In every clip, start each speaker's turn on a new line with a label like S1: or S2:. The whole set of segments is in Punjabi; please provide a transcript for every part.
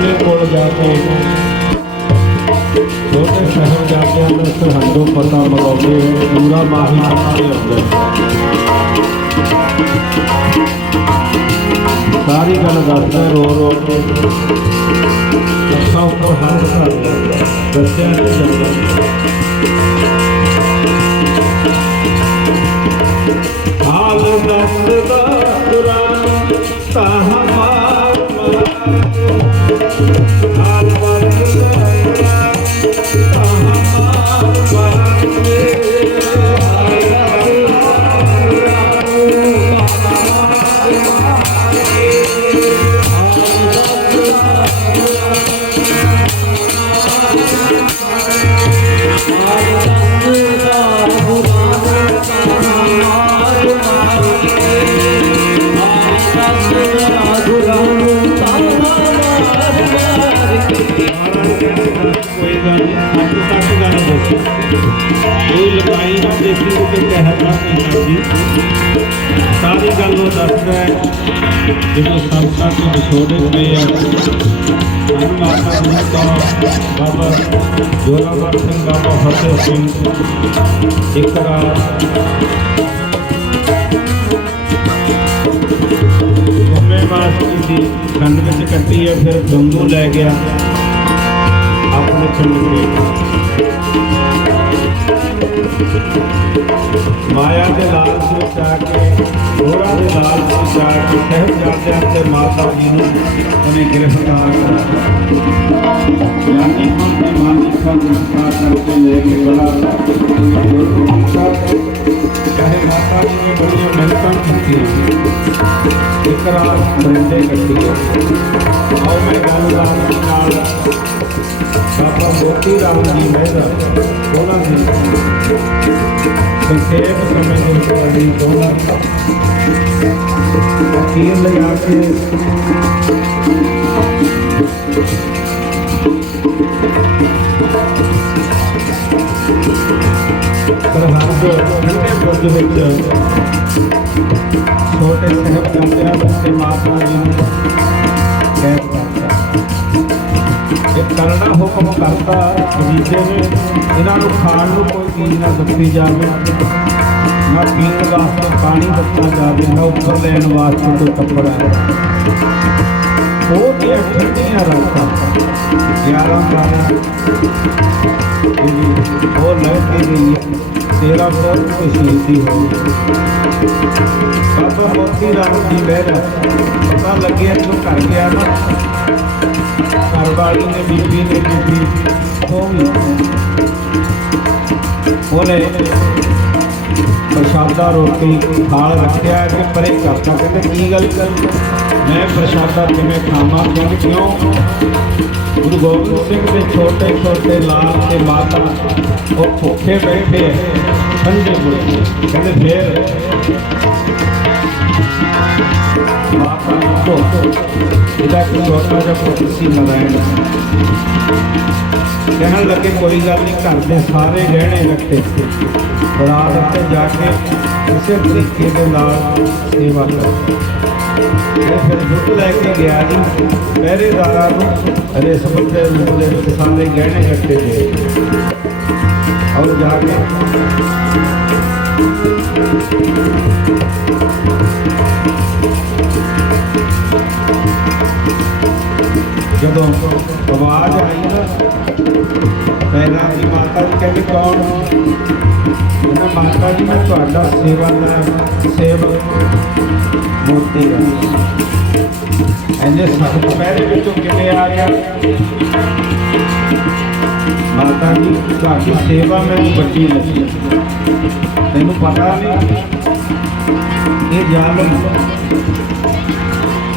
S1: ਕਿਲੇ ਕੋਲ ਜਾ ਕੇ ਛੋਟੇ ਸਾਹਿਬਜ਼ਾਦਿਆਂ ਨੂੰ ਸਰਹੰਦੋਂ ਪਤਾ ਮਗਾਉਂਦੇ ਹੋਏ ਪੂਰਾ ਮਾਹੀ ਦੇ ਅੰਦਰ। ਸਾਰੀ ਗੱਲ ਦੱਸਦਾ ਰੋ ਰੋ ਕੇ। ਅੱਖਾਂ ਉੱਪਰ ਹੱਥ ਧਰ ਦੱਸਿਆ ਨਹੀਂ ਜਾਂਦਾ ਕੋਈ ਲਗਾਈ ਨਾ ਦੇਖੀ ਕਿ ਕਹਿਤ ਨਾ ਕਰਦੀ ਸਾਰੀ ਗੱਲ ਉਹ ਦੱਸਦਾ ਹੈ ਜਦੋਂ ਸੰਤਾਂ ਤੋਂ ਵਿਛੋੜੇ ਪਏ ਆ ਸਾਨੂੰ ਮਾਤਾ ਜੀ ਤੋਂ ਬਾਬਾ ਜੋਰਾਵਰ ਸਿੰਘ ਬਾਬਾ ਫਤਿਹ ਸਿੰਘ ਇੱਕ ਰਾਤ ਜੰਮੇ ਮਾਸੀ ਦੀ ਖੰਡ ਵਿੱਚ ਕੱਟੀ ਹੈ ਫਿਰ ਗੰਗੂ ਲੈ ਗਿਆ ਆਪਣੇ ਪਿੰਡ ਦੇ ਮਾਇਆ ਦੇ ਲਾਲਚ ਵਿੱਚ ਆ ਕੇ माया के लाल से जाके घोड़ा के लाल से जाके सहजादे अपने माता जी ने, उन्हें गिरफ़्तार यानी अपने मालिक का गिरफ़्तार करके लेके गला कहे, माता जी ने बड़ी मेहनत की इकरार धंधे करती है। और मैं गंगा ਬਾਬਾ ਮੋਤੀ ਰਾਮ ਜੀ ਮਹਿਰਾ ਉਹਨਾਂ ਦੀ ਸੰਖੇਪ ਸਮੇਂ ਦੇ ਵਿੱਚ ਅੜੀ ਦੋਨਾਂ ਅਖੀਰ ਲਈ ਆ ਕੇ ਸਰਹੰਦ ਠੰਡੇ ਬੁਰਜ ਵਿੱਚ ਛੋਟੇ ਸਾਹਿਬਜ਼ਾਦਿਆਂ ਤੇ ਮਾਤਾ ਜੀ ਨੂੰ ਕੈਦ ਕਰਤਾ ਇਹ ਕਰਨਾ ਹੁਕਮ ਕਰਤਾ ਖਰੀਦੇ ਨੇ, ਇਹਨਾਂ ਨੂੰ ਖਾਣ ਨੂੰ ਕੋਈ ਚੀਜ਼ ਨਾ ਦਿੱਤੀ ਜਾਵੇ। ਨਾ ਪੀਣ ਵਾਸਤੇ ਪਾਣੀ ਦਿੱਤਾ ਜਾਵੇ, ਨਾ ਉੱਪਰ ਲੈਣ ਵਾਸਤੇ ਕੋਈ ਕੱਪੜਾ। ਉਹ ਤੇ ਠੰਡੀਆਂ ਰਾਤਾਂ 11 12 ਉਹ ਲੈ ਕੇ ਗਈ ਤੇਰਾ ਬਹੁਤ ਖੁਸ਼ੀ ਹੋ ਬਾਬਾ ਮੋਤੀ ਰਾਮ ਜੀ ਮਹਿਰਾ ਪਤਾ ਲੱਗਿਆ ਜਦੋਂ ਕਰ ਗਿਆ ਨਾ ਘਰ ਵਾਲੀ ਨੇ ਬੀਬੀ ਨੇ ਬੀਬੀ ਹੋ ਗਈ ਉਹਨੇ ਪ੍ਰਸ਼ਾਦਾ ਰੋਟੀ ਥਾਲ ਰੱਖਿਆ ਕਿ ਪਰੇ ਕਰਤਾ ਕਹਿੰਦੇ ਕੀ ਗੱਲ ਕਰ ਮੈਂ ਪ੍ਰਸ਼ਾਦਾ ਕਿਵੇਂ ਖਾਵਾਂ ਕਹਿੰਦੇ ਕਿਉਂ ਗੁਰੂ ਗੋਬਿੰਦ ਸਿੰਘ ਦੇ ਛੋਟੇ ਛੋਟੇ ਲਾਲ ਤੇ ਮਾਤਾ ਉਹ ਭੁੱਖੇ ਬੈਠੇ ਆ ਠੰਡੇ ਬੁਰੇ ਕਹਿੰਦੇ ਫੇਰ ਮਾਤਾ ਤੋਂ ਇਹਦਾ ਇੱਕ ਛੋਟਾ ਜਿਹਾ ਪੁੱਤ ਕਹਿਣ ਲੱਗੇ, ਕੋਈ ਗੱਲ ਨਹੀਂ, ਘਰ ਦੇ ਸਾਰੇ ਗਹਿਣੇ ਰੱਖੇ ਰਾਤ ਉੱਤੇ ਜਾ ਕੇ ਕਿਸੇ ਤਰੀਕੇ ਦੇ ਨਾਲ ਸੇਵਾ ਕਰ। ਇਹ ਫਿਰ ਦੁੱਧ ਲੈ ਕੇ ਗਿਆ ਜੀ, ਪਹਿਰੇਦਾਰਾਂ ਨੂੰ। ਰਿਸ਼ਵਤ ਦੇ ਰੂਪ ਦੇ ਵਿੱਚ ਸਾਰੇ ਗਹਿਣੇ ਕੱਟੇ ਗਏ ਔਰ ਜਾ ਕੇ। ਜਦੋਂ ਆਵਾਜ਼ ਆਈ ਨਾ, ਪਹਿਲਾਂ ਦੀ ਮਾਤਾ ਜੀ ਕਹਿੰਦੇ, ਕੌਣ? ਉਹਨਾਂ ਮਾਤਾ ਜੀ, ਮੈਂ ਤੁਹਾਡਾ ਸੇਵਾਦਾਰ ਸੇਵਕ ਮੂਰਤੀ ਐਨੇ ਸਖਤ ਪਹਿਰੇ ਵਿੱਚੋਂ ਕਿਵੇਂ ਆ ਗਿਆ? ਮਾਤਾ ਜੀ, ਤੁਹਾਡੀ ਸੇਵਾ ਮੈਨੂੰ ਵੱਡੀ ਲੱਗੀ। ਤੈਨੂੰ ਪਤਾ ਨਹੀਂ, ਇਹ ਜ਼ਾਲਮ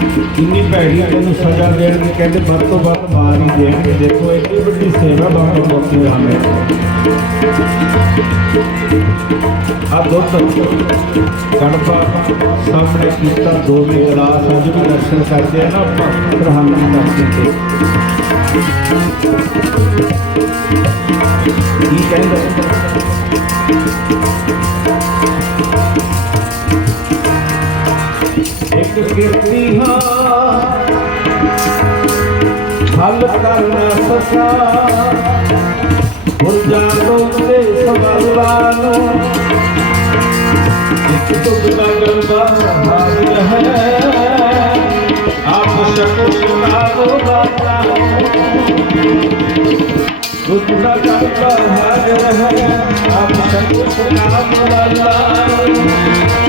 S1: ਕਿੰਨੀ ਭੈੜੀ ਤੈਨੂੰ ਸਜ਼ਾ ਦੇਣਗੇ ਕਹਿੰਦੇ ਵੱਧ ਤੋਂ ਵੱਧ ਮਾਰ ਹੀ ਦੇਣਗੇ ਦੇਖੋ ਇੰਨੀ ਵੱਡੀ ਸੇਵਾ ਬਾਬਾ ਮੋਤੀ ਰਾਮ ਨੇ ਆ ਦੁੱਧ ਕੜਪਾ ਸਾਹਮਣੇ ਕੀਤਾ ਦੋਵੇਂ ਗਲਾਸ, ਅੱਜ ਵੀ ਦਰਸ਼ਨ ਕਰਦੇ ਆ ਨਾ ਆਪਾਂ ਸਰਹੰਦ ਦਰਸ਼ਨ ਤੇ ਕੀ ਕਹਿੰਦਾ? ਇੱਕ ਕਿਰਤੀ ਹਾਂ ਹੱਲ ਕਰ ਨਾ ਸਕਾ ਪੁਰਜਾ ਲੋਕੇ ਸਵਾਲਾਂ ਨੂੰ ਇੱਕ ਤੁਕ ਦਾ ਗਰਬਾ ਹਾਜ਼ਰ ਹੈ ਆਪ ਸ਼ਕੋ ਸੁਨਾਵੋ ਬਾਤਾ ਤੁਕ ਦਾ ਗਰਬਾ ਹਾਜ਼ਰ ਹੈ ਆਪ ਸ਼ਕੋ ਸੁਨਾਵੋ ਬਾਤਾ ਤੁਕ ਦਾ ਗਰਬਾ ਹਾਜ਼ਰ ਹੈ ਆਪ ਸ਼ਕੋ ਸੁਨਾਵੋ ਬਾਤਾ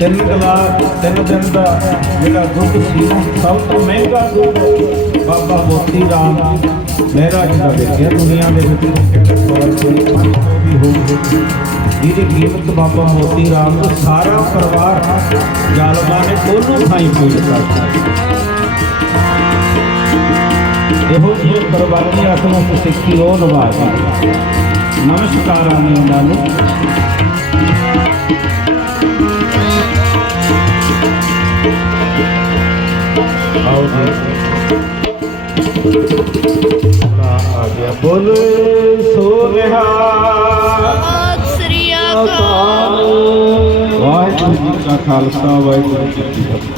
S1: ਤਿੰਨ ਗਲਾਸ ਤਿੰਨ ਦਿਨ ਦਾ ਜਿਹੜਾ ਦੁੱਧ ਸੀ ਸਭ ਤੋਂ ਮਹਿੰਗਾ ਦੁੱਧ ਬਾਬਾ ਮੋਤੀ ਰਾਮ ਮਹਿਰਾ ਜੀ ਦਾ ਵੇਖਿਆ ਦੁਨੀਆ ਦੇ ਵਿੱਚ ਕਹਿੰਦੇ ਕੋਈ ਕੋਈ ਪੰਜ ਸੌ ਵੀ ਹੋਊਗੀ ਜਿਹਦੀ ਕੀਮਤ ਬਾਬਾ ਮੋਤੀ ਰਾਮ ਦਾ ਸਾਰਾ ਪਰਿਵਾਰ ਜਾਲਮਾਂ ਨੇ ਉਹਨੂੰ ਥਾਈ ਪੇਸ਼ ਕਰਤਾ ਇਹੋ ਜਿਹੀ ਕੁਰਬਾਨੀ ਆਤਮਾ ਤੋਂ ਸਿੱਖੀ ਉਹ ਨਿਭਾਈ ਨਮਸਕਾਰਾਂ ਨੇ ਉਹਨਾਂ ਨੂੰ ਆਓ ਜੀ। ਆ ਗਿਆ ਬੋਲੇ ਸੋ ਰਿਹਾ।
S2: ਸਤਿ ਸ੍ਰੀ ਅਕਾਲ।
S1: ਵਾਹਿਗੁਰੂ ਜੀ ਕਾ ਖਾਲਸਾ ਵਾਹਿਗੁਰੂ ਜੀ ਕੀ ਫਤਿਹ।